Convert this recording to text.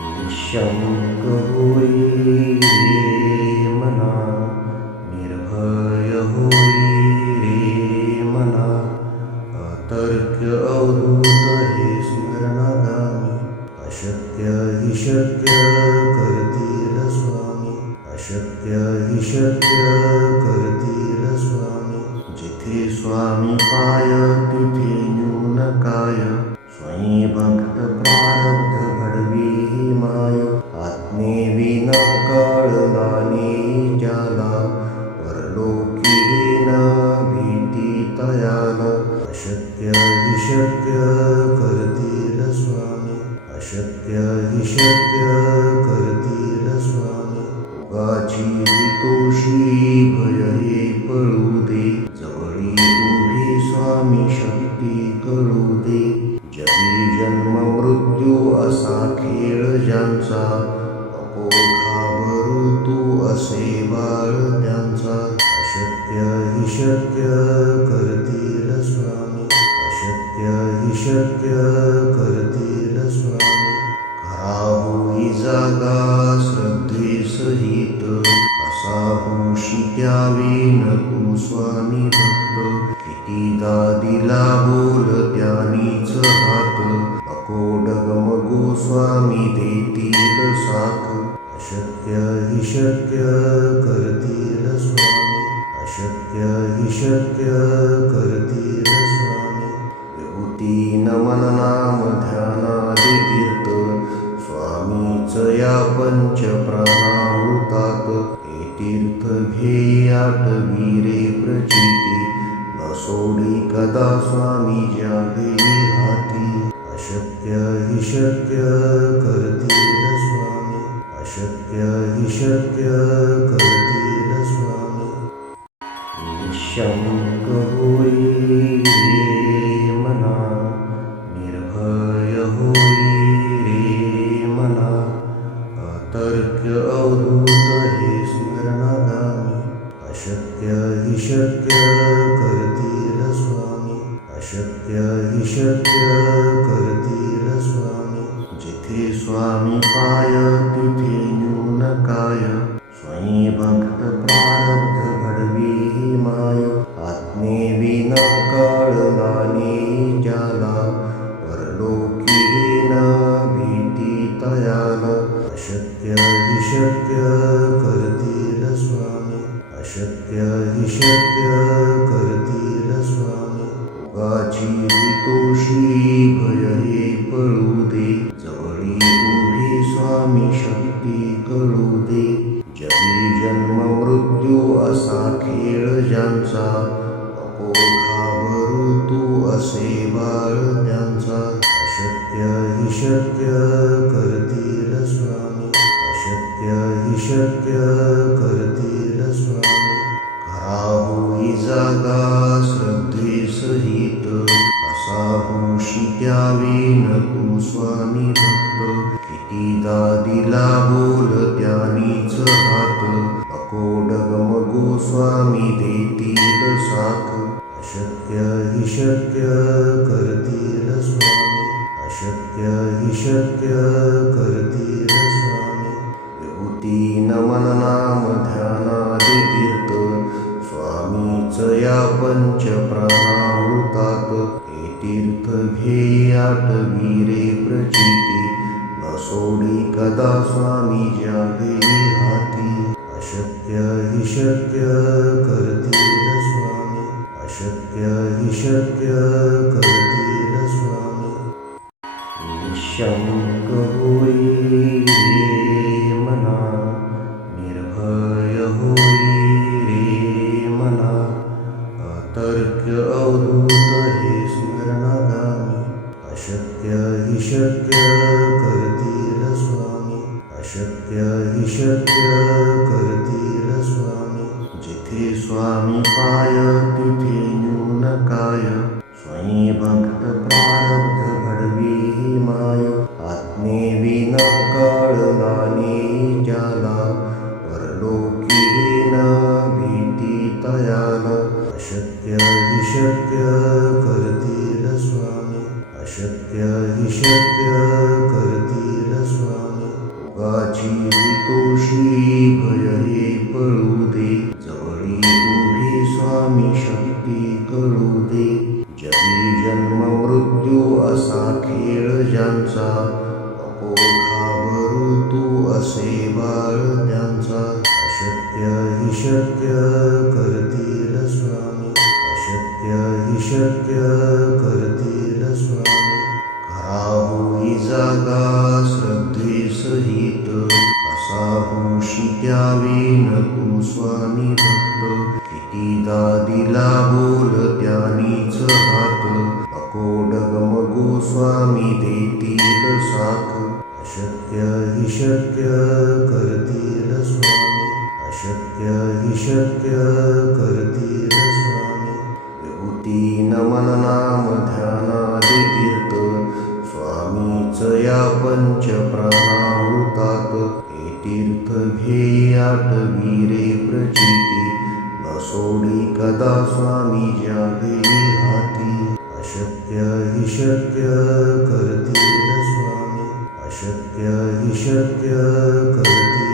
निःशंक होई रे मना, निर्भय होई रे मना, अतर्क्य अवधूत हे स्मरणागामी, अशक्य हि शक्य करतील स्वामी, अशक्य हि शक्य करतील स्वामी. जिथे स्वामी पाय तिथे न्यून काय, स्वयं भक्त प्रारब्ध घडवी ही माय. आत्मेविना कळला नाही ज्याला, परलोकी न भीती तयाला. अशक्य हि शक्य करतील स्वामी, अशक्य हि शक्य करतील स्वामी. उगाची तोषी भय हे पळू दे, जवळी उभी स्वामी शक्ती कळू दे. जगी जन्म मृत्यू असा खेळ ज्यांचा, नको घाबरू तू असे बाळ त्यांचा. अशक्य हि शक्य करतील स्वामी, अशक्य हि शक्य करतील स्वामी. खरा होई जागा श्रद्धे सहित, असा होशी द्यावी न तू स्वामी भक्त. कितीदा दिला बोल त्यानीच हात, नको डगमगू स्वामी देतील साथ. अशक्य हि शक्य करतील स्वामी, अशक्य हि शक्य करतील स्वामी. विभूती नमन नाम ध्यानादि तीर्थ, स्वामीच या पंच प्राणामृतात. हे तीर्थ घेई आठवी रे प्रचिती, न सोडी कदा स्वामी ज्या घेई हाती. अशक्य हि शक्य करतील स्वामी, अशक्य हि शक्य करतील स्वामी. निःशंक होई रे मना, निर्भय होई रे मना, अतर्क्य अवधूत हे स्मरणागामी. अशक्य हि शक्य करतील स्वामी, अशक्य हि शक्य करतील स्वामी. जिथे स्वामी पाय तिथे न्यून काय, स्वयं भक्त प्रारब्ध घडवी ही माय. आत्मेविना कळला नाही ज्याला, परलोकी न भीती तयाला. अशक्य हि शक्य करतील स्वामी, अशक्य हि शक्य करतील स्वामी. उगाची तोषी भय हे पळू दे, जवळी उभी स्वामी शक्ती कळू दे. जगी जन्म मृत्यू असा खेळ ज्यांचा, नको घाबरू तू असे बाळ त्यांचा. अशक्य हि शक्य करतील स्वामी, अशक्य हि शक्य करतील स्वामी. खरा होई जागा श्रद्धे सहित, असा होशी द्यावी न तू स्वामी भक्त. कितीदा दिला बोल त्यानीच हात, नको डगमगू स्वामी देतील साथ. अशक्य हि शक्य करतील स्वामी, अशक्य हि शक्य करतील स्वामी. विभूती नमन नाम ध्यानादि तीर्थ, स्वामीच या पंच प्राणामृतात. हे तीर्थ घेई आठवी रे प्रचिती, न सोडी कदा स्वामी ज्या घेई हाती. अशक्य हि शक्य करतील स्वामी, अशक्य हि शक्य करतील स्वामी. निःशंक होई रे मना, निर्भय होई रे मना, अतर्क्य अवधूत हे स्मरणागामी. अशक्य हि शक्य करतील स्वामी, अशक्य हि शक्य करतील स्वामी. जिथे स्वामी पाय तिथे न्यून काय, स्वयं भक्त प्रारब्ध घडवी ही माय. आत्मेविना कळला नाही ज्याला, परलोकी न भीती तयाला. अशक्य हि शक्य करतील स्वामी, अशक्य हि शक्य करतील स्वामी. भोगाची भीतोशी भय हे पळू दे, जवळी उभी स्वामी शक्ती कळू दे. जगी जन्म मृत्यू असा खेळ ज्यांचा, नको घाबरू तू असे बाळ त्यांचा. अशक्य हि शक्य करतील स्वामी, अशक्य हि शक्य करतील स्वामी. खरा होई जागा श्रद्धे सहित, कसा होशी त्यावेन तू स्वामी भक्त. कितीदा दिला बोल त्यानीच हात, नको डगमगू स्वामी देतील साथ. अशक्य हि शक्य करतील स्वामी, अशक्य हि शक्य करतील स्वामी. विभूती नमन नाम ध्यानादि तीर्थ, स्वामीच या पंच प्राणामृतात. हे तीर्थ घे आठवी रे प्रचिती, न सोडी कदा स्वामी ज्यावेळी हाती. अशक्य हि शक्य करतील स्वामी, अशक्य हि शक्य करतील